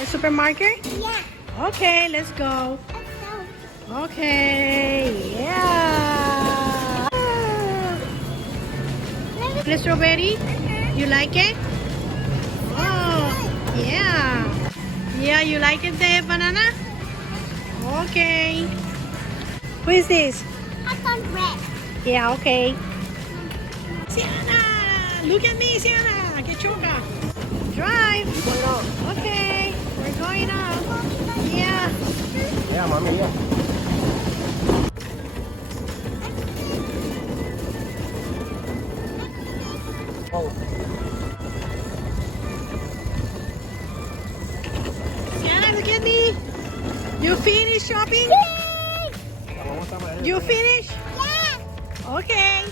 The supermarket? Yeah. Okay, let's go. Let's go. Okay, yeah. The strawberry? You like it? Oh, yeah. Yeah, you like it, the banana? Okay. Who is this? I found red. Yeah, okay. Sienna! Look at me, Sienna! Que choca. Drive. Okay, we're going up. Yeah. Yeah, mommy, yeah. Oh. Sienna, look at me. You finished shopping? You finished? Yeah. Okay.